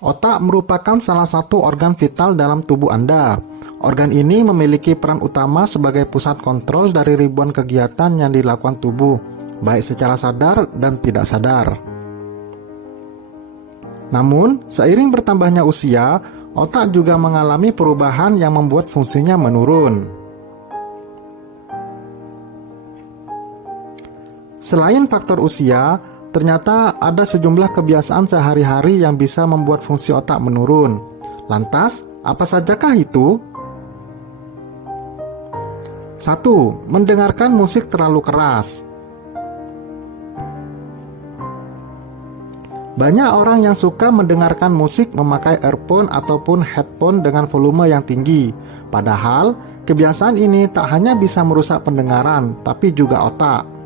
Otak merupakan salah satu organ vital dalam tubuh Anda. Organ ini memiliki peran utama sebagai pusat kontrol dari ribuan kegiatan yang dilakukan tubuh, baik secara sadar dan tidak sadar. Namun, seiring bertambahnya usia, otak juga mengalami perubahan yang membuat fungsinya menurun. Selain faktor usia, ternyata ada sejumlah kebiasaan sehari-hari yang bisa membuat fungsi otak menurun. Lantas, apa sajakah itu? 1. Mendengarkan musik terlalu keras. Banyak orang yang suka mendengarkan musik memakai earphone ataupun headphone dengan volume yang tinggi. Padahal, kebiasaan ini tak hanya bisa merusak pendengaran, tapi juga otak.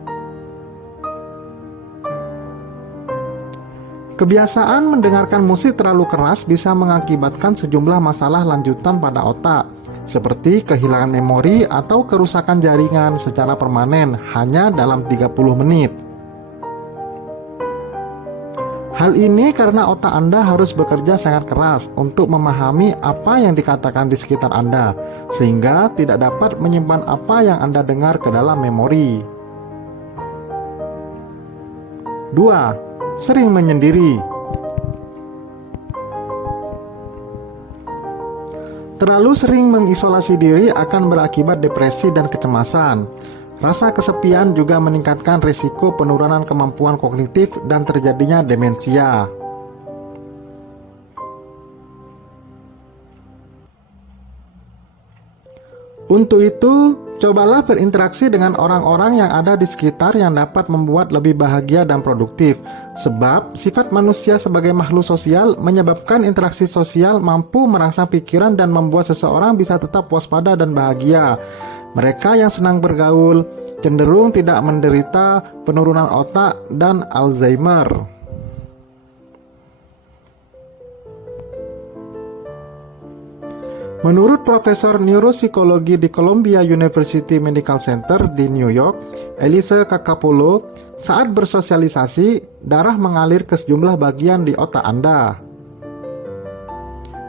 Kebiasaan mendengarkan musik terlalu keras bisa mengakibatkan sejumlah masalah lanjutan pada otak, seperti kehilangan memori atau kerusakan jaringan secara permanen hanya dalam 30 menit. Hal ini karena otak Anda harus bekerja sangat keras untuk memahami apa yang dikatakan di sekitar Anda, sehingga tidak dapat menyimpan apa yang Anda dengar ke dalam memori. 2. Sering menyendiri. Terlalu sering mengisolasi diri akan berakibat depresi dan kecemasan. Rasa kesepian juga meningkatkan risiko penurunan kemampuan kognitif dan terjadinya demensia. Untuk itu, cobalah berinteraksi dengan orang-orang yang ada di sekitar yang dapat membuat lebih bahagia dan produktif. Sebab, sifat manusia sebagai makhluk sosial menyebabkan interaksi sosial mampu merangsang pikiran dan membuat seseorang bisa tetap waspada dan bahagia. Mereka yang senang bergaul cenderung tidak menderita penurunan otak dan Alzheimer. Menurut Profesor Neuropsikologi di Columbia University Medical Center di New York, Elise Kakapolo, saat bersosialisasi, darah mengalir ke sejumlah bagian di otak Anda.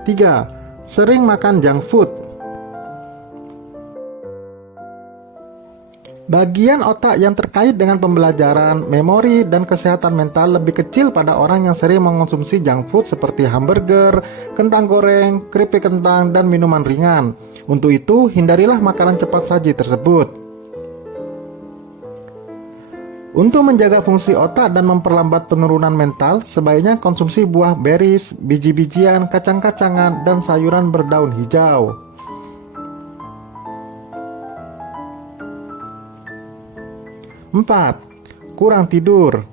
3. Sering makan junk food. Bagian otak yang terkait dengan pembelajaran, memori, dan kesehatan mental lebih kecil pada orang yang sering mengonsumsi junk food seperti hamburger, kentang goreng, keripik kentang, dan minuman ringan. Untuk itu, hindarilah makanan cepat saji tersebut. Untuk menjaga fungsi otak dan memperlambat penurunan mental, sebaiknya konsumsi buah berries, biji-bijian, kacang-kacangan, dan sayuran berdaun hijau. 4. Kurang tidur.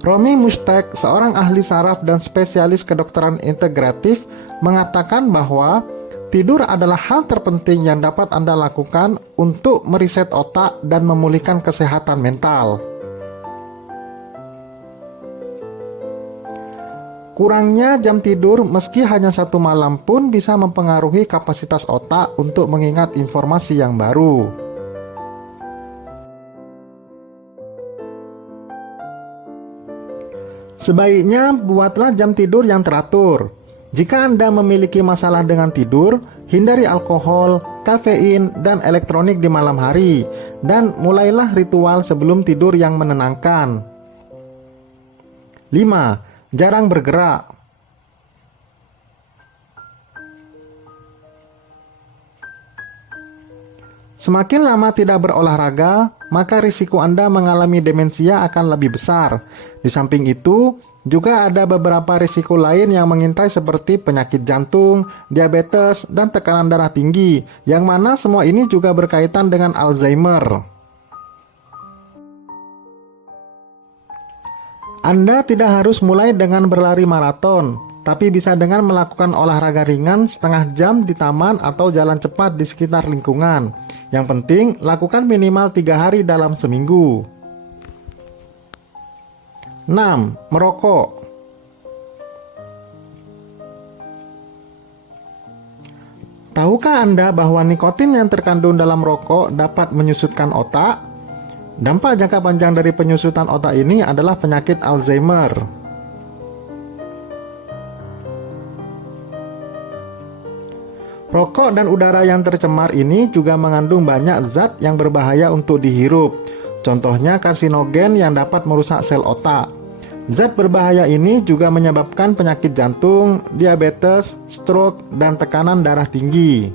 Romy Mustek, seorang ahli saraf dan spesialis kedokteran integratif, mengatakan bahwa tidur adalah hal terpenting yang dapat Anda lakukan untuk mereset otak dan memulihkan kesehatan mental. Kurangnya jam tidur meski hanya 1 malam pun bisa mempengaruhi kapasitas otak untuk mengingat informasi yang baru. Sebaiknya buatlah jam tidur yang teratur. Jika Anda memiliki masalah dengan tidur, hindari alkohol, kafein, dan elektronik di malam hari, dan mulailah ritual sebelum tidur yang menenangkan. 5. Jarang bergerak. Semakin lama tidak berolahraga, maka risiko Anda mengalami demensia akan lebih besar. Di samping itu, juga ada beberapa risiko lain yang mengintai seperti penyakit jantung, diabetes, dan tekanan darah tinggi, yang mana semua ini juga berkaitan dengan Alzheimer. Anda tidak harus mulai dengan berlari maraton, tapi bisa dengan melakukan olahraga ringan setengah jam di taman atau jalan cepat di sekitar lingkungan. Yang penting, lakukan minimal 3 hari dalam seminggu. 6. Merokok. Tahukah Anda bahwa nikotin yang terkandung dalam rokok dapat menyusutkan otak? Dampak jangka panjang dari penyusutan otak ini adalah penyakit Alzheimer. Rokok dan udara yang tercemar ini juga mengandung banyak zat yang berbahaya untuk dihirup. Contohnya karsinogen yang dapat merusak sel otak. Zat berbahaya ini juga menyebabkan penyakit jantung, diabetes, stroke, dan tekanan darah tinggi.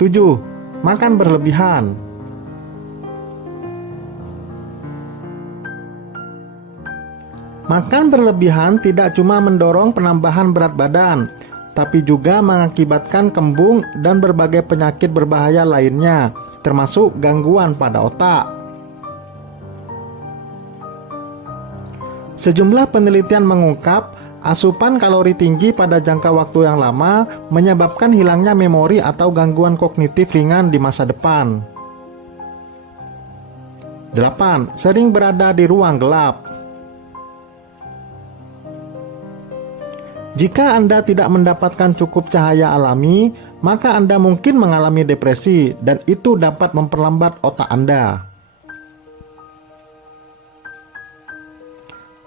7. Makan berlebihan. Makan berlebihan tidak cuma mendorong penambahan berat badan, tapi juga mengakibatkan kembung dan berbagai penyakit berbahaya lainnya, termasuk gangguan pada otak. Sejumlah penelitian mengungkap, asupan kalori tinggi pada jangka waktu yang lama menyebabkan hilangnya memori atau gangguan kognitif ringan di masa depan. 8. Sering berada di ruang gelap. Jika Anda tidak mendapatkan cukup cahaya alami, maka Anda mungkin mengalami depresi, dan itu dapat memperlambat otak Anda.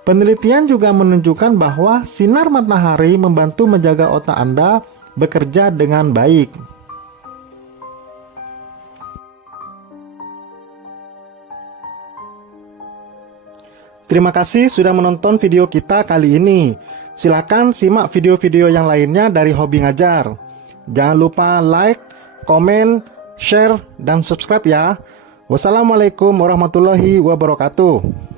Penelitian juga menunjukkan bahwa sinar matahari membantu menjaga otak Anda bekerja dengan baik. Terima kasih sudah menonton video kita kali ini. Silakan simak video-video yang lainnya dari Hobi Ngajar. Jangan lupa like, komen, share, dan subscribe ya. Wassalamualaikum warahmatullahi wabarakatuh.